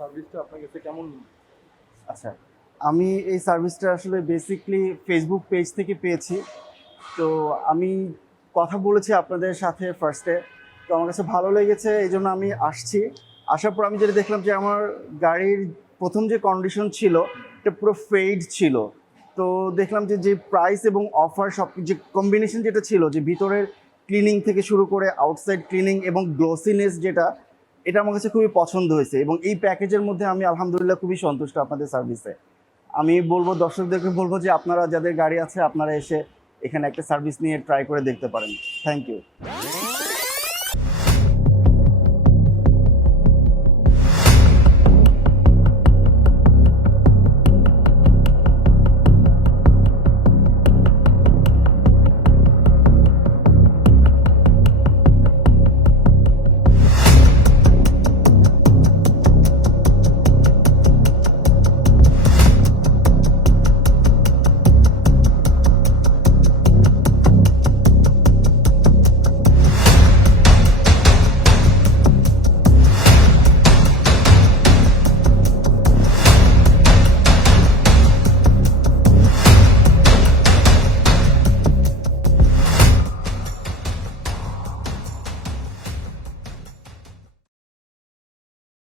সার্ভিসটা আপনার কাছে কেমন? আচ্ছা, আমি এই সার্ভিসটা আসলে বেসিকলি ফেসবুক পেজ থেকে পেয়েছি। তো আমি কথা বলেছি আপনাদের সাথে ফার্স্টে, তো আমার কাছে ভালো লেগেছে, এই জন্য আমি আসছি। আসার পর আমি যেটা দেখলাম যে আমার গাড়ির প্রথম যে কন্ডিশন ছিল এটা পুরো ফেড ছিল। তো দেখলাম যে যে প্রাইস এবং অফার সব যে কম্বিনেশন যেটা ছিল, যে ভিতরের ক্লিনিং থেকে শুরু করে আউটসাইড ক্লিনিং এবং গ্লসিনেস যেটা, এটা আমার কাছে খুবই পছন্দ হয়েছে এবং এই প্যাকেজের মধ্যে আমি আলহামদুলিল্লাহ খুবই সন্তুষ্ট আপনাদের সার্ভিসে। আমি বলবো, দর্শকদেরকে বলবো যে আপনারা যাদের গাড়ি আছে আপনারা এসে এখানে একটা সার্ভিস নিয়ে ট্রাই করে দেখতে পারেন। Thank you.